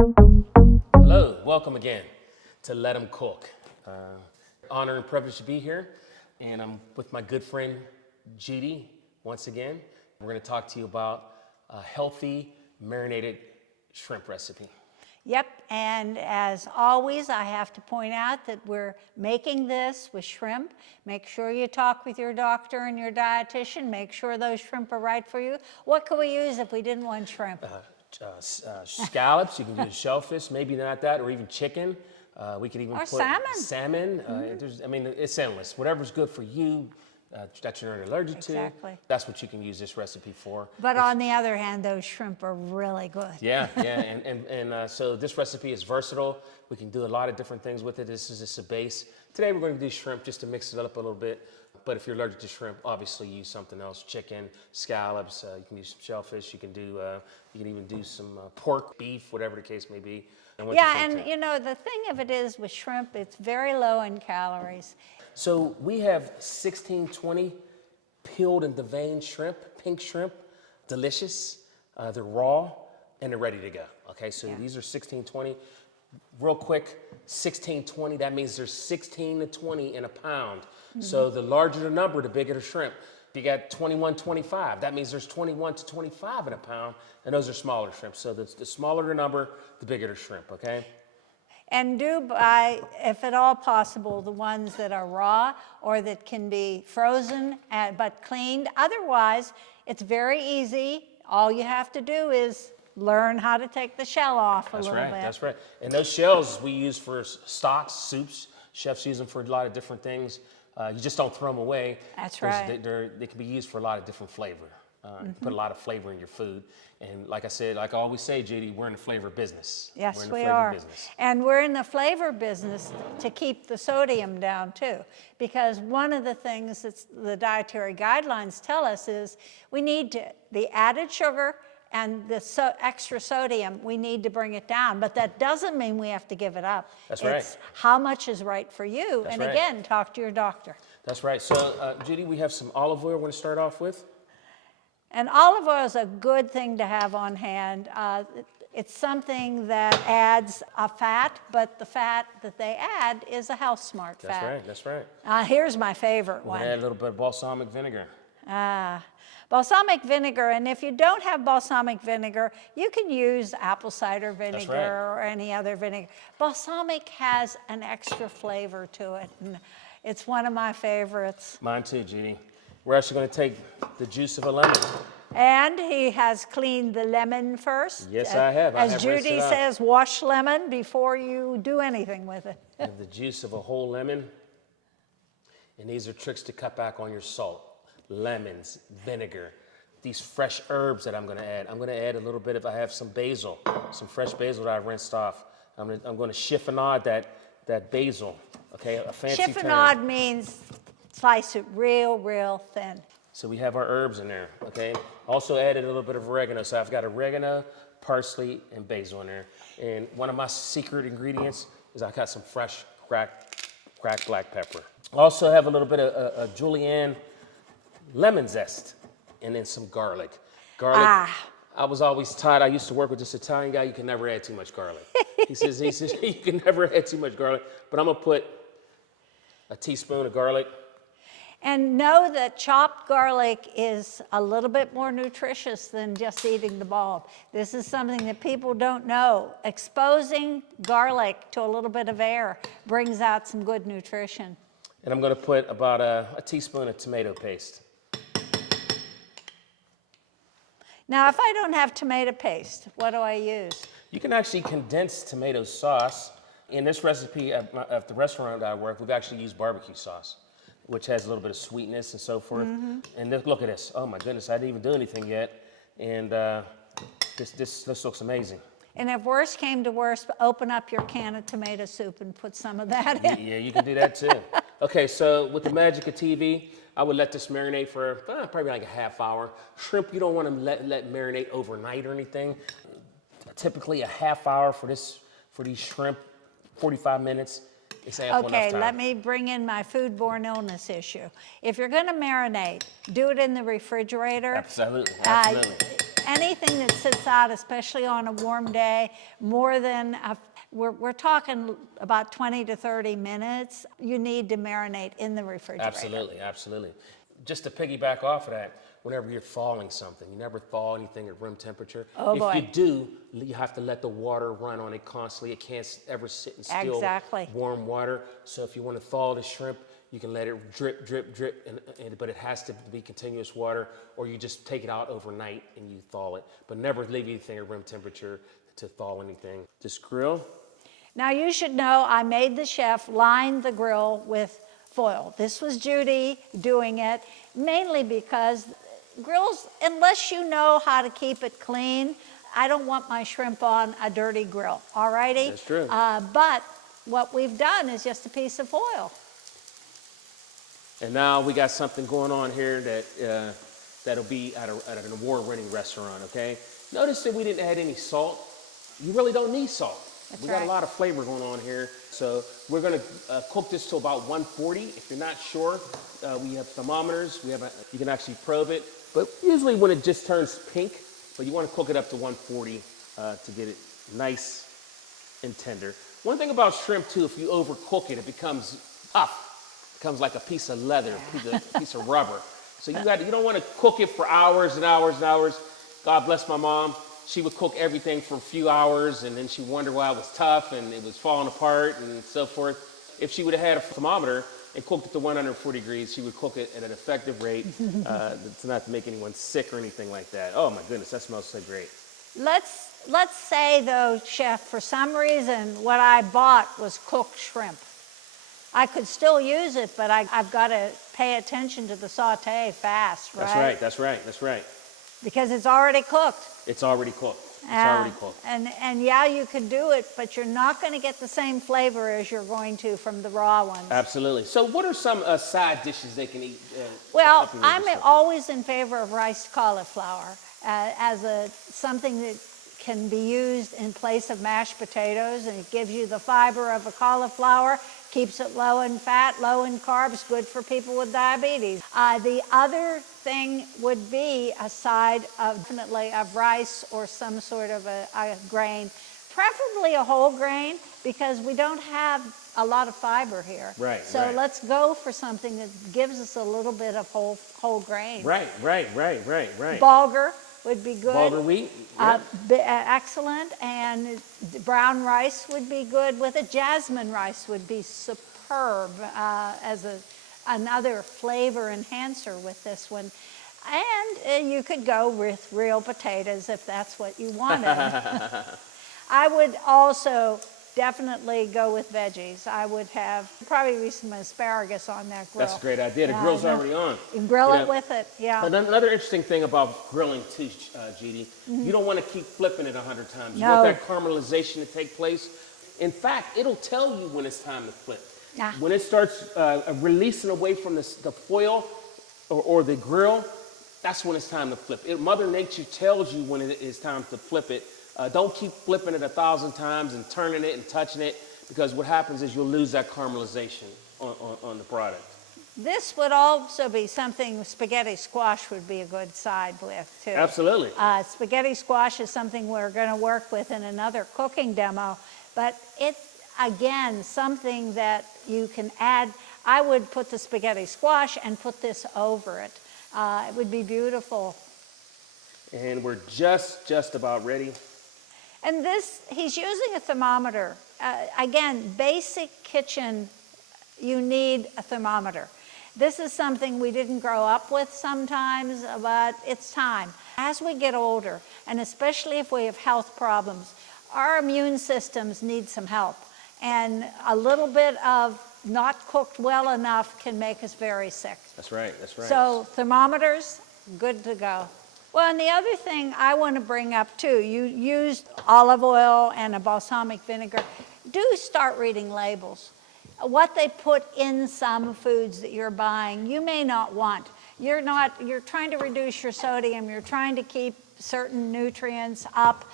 Hello, welcome again to Let 'Em Cook. Honor and privilege to be here, and I'm with my good friend Judy once again. We're going to talk to you about a healthy marinated shrimp recipe. Yep, and as always, I have to point out that we're making this with shrimp. Make sure you talk with your doctor and your dietitian. Make sure those shrimp are right for you. What could we use if we didn't want shrimp? Scallops, you can use shellfish, maybe not that, or even chicken. We could even Or put salmon. Salmon. It's endless. Whatever's good for you, that you're not allergic Exactly. to, that's what you can use this recipe for. But on the other hand, those shrimp are really good. Yeah, so this recipe is versatile. We can do a lot of different things with it. This is just a base. Today we're going to do shrimp just to mix it up a little bit. But if you're allergic to shrimp, obviously use something else: chicken, scallops. You can use some shellfish. You can even do some pork, beef, whatever the case may be. Yeah, and you know, the thing of it is with shrimp, it's very low in calories. So we have 1620 peeled and deveined shrimp, pink shrimp, delicious. They're raw and they're ready to go. Okay, so these are 1620. Real quick, 1620, that means there's 16 to 20 in a pound. Mm-hmm. So the larger the number, the bigger the shrimp. If you got 2125, that means there's 21 to 25 in a pound, and those are smaller shrimp. So the smaller the number, the bigger the shrimp, okay? And do buy, if at all possible, the ones that are raw or that can be frozen but cleaned. Otherwise, it's very easy. All you have to do is learn how to take the shell off a little bit. That's right. And those shells we use for stocks, soups. Chefs use them for a lot of different things. You just don't throw them away. That's right. They can be used for a lot of different flavor. Put a lot of flavor in your food. And like I said, like I always say, JD, we're in the flavor business. Yes, we are. And we're in the flavor business to keep the sodium down too. Because one of the things that the dietary guidelines tell us is we need the added sugar and the extra sodium, we need to bring it down. But that doesn't mean we have to give it up. That's right. It's how much is right for you. That's and right. Again, talk to your doctor. That's right. So, Judy, we have some olive oil we're going to start off with. And olive oil is a good thing to have on hand. It's something that adds a fat, but the fat that they add is a health smart fat. That's right. Here's my favorite one. Add a little bit of balsamic vinegar. Balsamic vinegar, and if you don't have balsamic vinegar, you can use apple cider vinegar or any other vinegar. Balsamic has an extra flavor to it, and it's one of my favorites. Mine too, Judy. We're actually going to take the juice of a lemon. And he has cleaned the lemon first. Yes, I have. As Judy says, wash lemon before you do anything with it. I have the juice of a whole lemon. And these are tricks to cut back on your salt. Lemons, vinegar, these fresh herbs that I'm going to add. I'm going to add a little bit I have some basil, some fresh basil that I rinsed off. I'm going to chiffonade that basil, okay, a fancy term. Chiffonade means slice it real thin. So we have our herbs in there, okay? Also added a little bit of oregano. So I've got oregano, parsley, and basil in there. And one of my secret ingredients is I got some fresh cracked black pepper. Also have a little bit of julienne lemon zest, and then some garlic. I was always taught, I used to work with this Italian guy, you can never add too much garlic. He says you can never add too much garlic, but I'm gonna put a teaspoon of garlic. And know that chopped garlic is a little bit more nutritious than just eating the bulb. This is something that people don't know. Exposing garlic to a little bit of air brings out some good nutrition. And I'm gonna put about a teaspoon of tomato paste. Now, if I don't have tomato paste, what do I use? You can actually condense tomato sauce. In this recipe at the restaurant that I work, we've actually used barbecue sauce, which has a little bit of sweetness and so forth. And look at this. Oh my goodness, I didn't even do anything yet. And this looks amazing. And if worse came to worse, open up your can of tomato soup and put some of that in. Yeah, you can do that too. Okay, so with the magic of TV, I would let this marinate for probably like a half hour. Shrimp, you don't want to let marinate overnight or anything. Typically a half hour for these shrimp, 45 minutes. Okay, let me bring in my foodborne illness issue. If you're going to marinate, do it in the refrigerator. Absolutely. anything that sits out, especially on a warm day, more than, we're talking about 20 to 30 minutes, you need to marinate in the refrigerator. Absolutely, absolutely. Just to piggyback off of that, whenever you're thawing something, you never thaw anything at room temperature. Oh, boy. If you do, you have to let the water run on it constantly. It can't ever sit in still Exactly. warm water. So if you want to thaw the shrimp, you can let it drip, drip, drip, but it has to be continuous water, or you just take it out overnight and you thaw it. But never leave anything at room temperature to thaw anything. Just grill. Now you should know I made the chef line the grill with foil. This was Judy doing it, mainly because grills, unless you know how to keep it clean, I don't want my shrimp on a dirty grill, all righty? That's true. But what we've done is just a piece of foil. And now we got something going on here that that'll be at an award-winning restaurant, okay? Notice that we didn't add any salt. You really don't need salt. That's we got right. a lot of flavor going on here. So we're gonna cook this to about 140. If you're not sure, we have thermometers. You can actually probe it. But usually when it just turns pink, but you wanna cook it up to 140 to get it nice and tender. One thing about shrimp too, if you overcook it, it becomes tough. It becomes like a piece of leather, a piece of rubber. So you don't wanna cook it for hours and hours and hours. God bless my mom. She would cook everything for a few hours, and then she wondered why it was tough and it was falling apart and so forth. If she would have had a thermometer and cooked it to 140 degrees, she would cook it at an effective rate to not to make anyone sick or anything like that. Oh my goodness, that smells so great. Let's say though, Chef, for some reason, what I bought was cooked shrimp. I could still use it, but I've got to pay attention to the saute fast, right? That's right. Because it's already cooked. It's already cooked. It's already cooked. And yeah, you can do it, but you're not going to get the same flavor as you're going to from the raw ones. Absolutely. So what are some side dishes they can eat? Well, I'm always in favor of riced cauliflower as something that can be used in place of mashed potatoes, and it gives you the fiber of a cauliflower, keeps it low in fat, low in carbs, good for people with diabetes. The other thing would be a side of definitely of rice or some sort of a grain, preferably a whole grain, because we don't have a lot of fiber here. Right. So let's go for something that gives us a little bit of whole grain. Right. Bulgur would be good. Bulgur wheat. Yeah. Excellent, and brown rice would be good with it. Jasmine rice would be superb as another flavor enhancer with this one. And you could go with real potatoes if that's what you wanted. I would also definitely go with veggies. I would have probably some asparagus on that grill. That's a great idea. The grill's already on. You can grill it with it, yeah. Another interesting thing about grilling too, Judy, you don't want to keep flipping it 100 times. You No. want that caramelization to take place. In fact, it'll tell you when it's time to flip. Ah. When it starts releasing away from the foil or the grill, that's when it's time to flip. Mother Nature tells you when it is time to flip it. Don't keep flipping it 1,000 times and turning it and touching it, because what happens is you'll lose that caramelization on the product. This would also be something spaghetti squash would be a good side with, too. Absolutely. Spaghetti squash is something we're going to work with in another cooking demo, but it's, again, something that you can add. I would put the spaghetti squash and put this over it. It would be beautiful. And we're just about ready. And this, he's using a thermometer. Again, basic kitchen, you need a thermometer. This is something we didn't grow up with sometimes, but it's time. As we get older, and especially if we have health problems, our immune systems need some help. And a little bit of not cooked well enough can make us very sick. That's right. So thermometers, good to go. Well, and the other thing I want to bring up too, you used olive oil and a balsamic vinegar. Do start reading labels. What they put in some foods that you're buying, you may not want. You're trying to reduce your sodium, you're trying to keep certain nutrients up.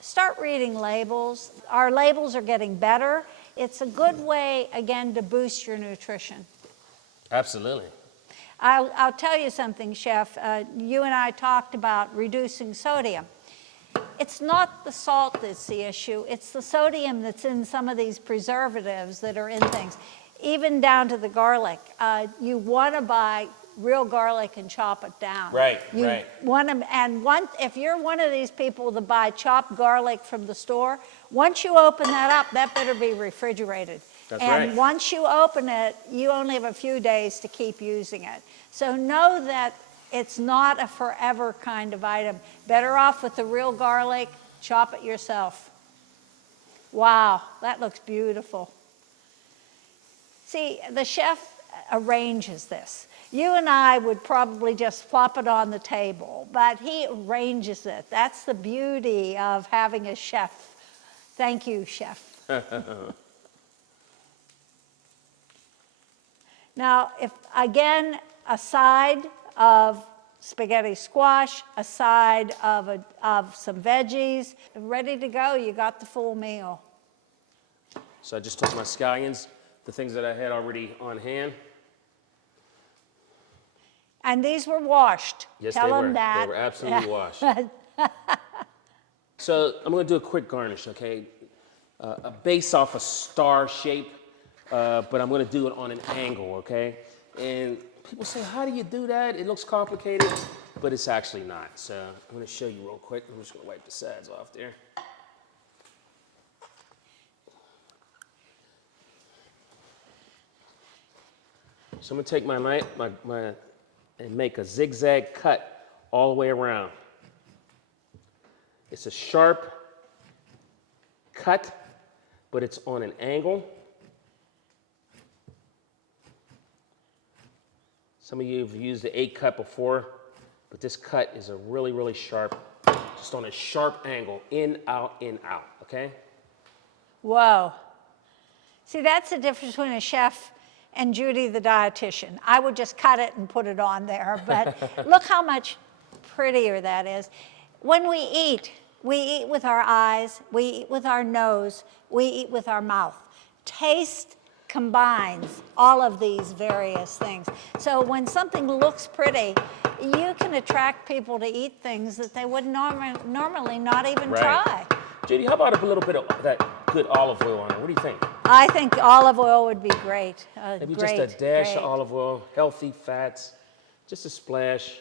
Start reading labels. Our labels are getting better. It's a good way, again, to boost your nutrition. Absolutely. I'll tell you something, Chef. You and I talked about reducing sodium. It's not the salt that's the issue. It's the sodium that's in some of these preservatives that are in things, even down to the garlic. You want to buy real garlic and chop it down. Right, you right. Want to, and if you're one of these people that buy chopped garlic from the store, once you open that up, that better be refrigerated. That's and right. once you open it, you only have a few days to keep using it. So know that it's not a forever kind of item. Better off with the real garlic, chop it yourself. Wow, that looks beautiful. See, the chef arranges this. You and I would probably just flop it on the table, but he arranges it. That's the beauty of having a chef. Thank you, chef. Now, if again, a side of spaghetti squash, a side of some veggies, ready to go, you got the full meal. So I just took my scallions, the things that I had already on hand. And these were washed. Yes, Tell they them were. that. They were absolutely washed. So I'm going to do a quick garnish, okay? A base off a star shape, but I'm going to do it on an angle, okay? And people say, how do you do that? It looks complicated, but it's actually not. So I'm going to show you real quick. I'm just going to wipe the sides off there. So I'm going to take my knife and make a zigzag cut all the way around. It's a sharp cut, but it's on an angle. Some of you have used the 8 cut before, but this cut is a really, really sharp, just on a sharp angle, in, out, okay? Whoa. See, that's the difference between a chef and Judy the dietitian. I would just cut it and put it on there, but look how much prettier that is. When we eat with our eyes, we eat with our nose, we eat with our mouth. Taste combines all of these various things. So when something looks pretty, you can attract people to eat things that they would normally not even try. Judy, how about a little bit of that good olive oil on it? What do you think? I think olive oil would be great. Maybe just a dash of olive oil, healthy fats, just a splash.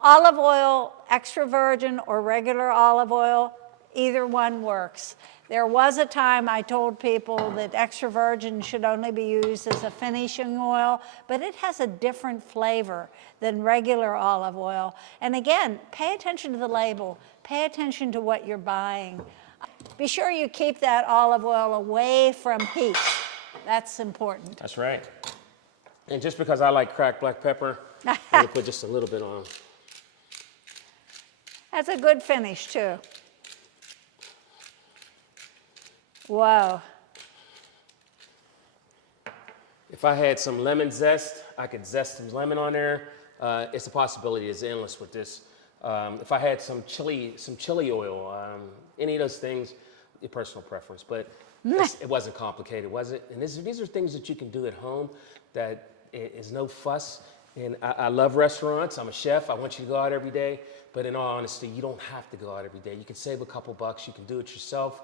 Olive oil, extra virgin or regular olive oil, either one works. There was a time I told people that extra virgin should only be used as a finishing oil, but it has a different flavor than regular olive oil. And again, pay attention to the label. Pay attention to what you're buying. Be sure you keep that olive oil away from heat. That's important. That's right. And just because I like cracked black pepper, I'm going to put just a little bit on. That's a good finish, too. Whoa. If I had some lemon zest, I could zest some lemon on there. It's a possibility is endless with this. If I had some chili oil, any of those things, your personal preference. But it wasn't complicated, was it? And these are things that you can do at home that is no fuss. And I love restaurants. I'm a chef. I want you to go out every day. But in all honesty, you don't have to go out every day. You can save a couple bucks. You can do it yourself.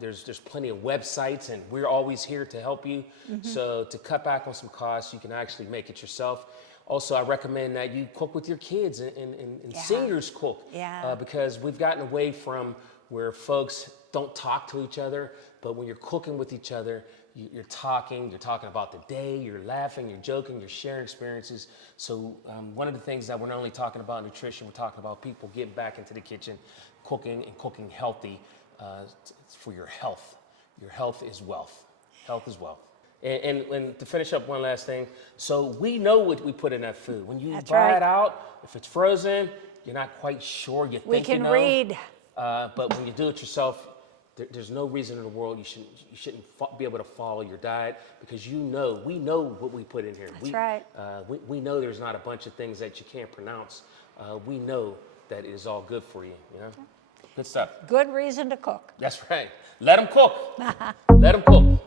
There's plenty of websites, and we're always here to help you. So to cut back on some costs, you can actually make it yourself. Also, I recommend that you cook with your kids and seniors cook. Because we've gotten away from where folks don't talk to each other, but when you're cooking with each other, you're talking about the day, you're laughing, you're joking, you're sharing experiences. So one of the things that we're not only talking about nutrition, we're talking about people getting back into the kitchen, cooking and cooking healthy for your health. Your health is wealth. Health is wealth. And to finish up one last thing, so we know what we put in that food. When you buy it out, if it's frozen, you're not quite sure, you think you know. We can read. But when you do it yourself, there's no reason in the world you shouldn't be able to follow your diet, because we know what we put in here. That's right. We know there's not a bunch of things that you can't pronounce. We know that it is all good for you, you know? Good stuff. Good reason to cook. That's right. Let them cook. Let them cook.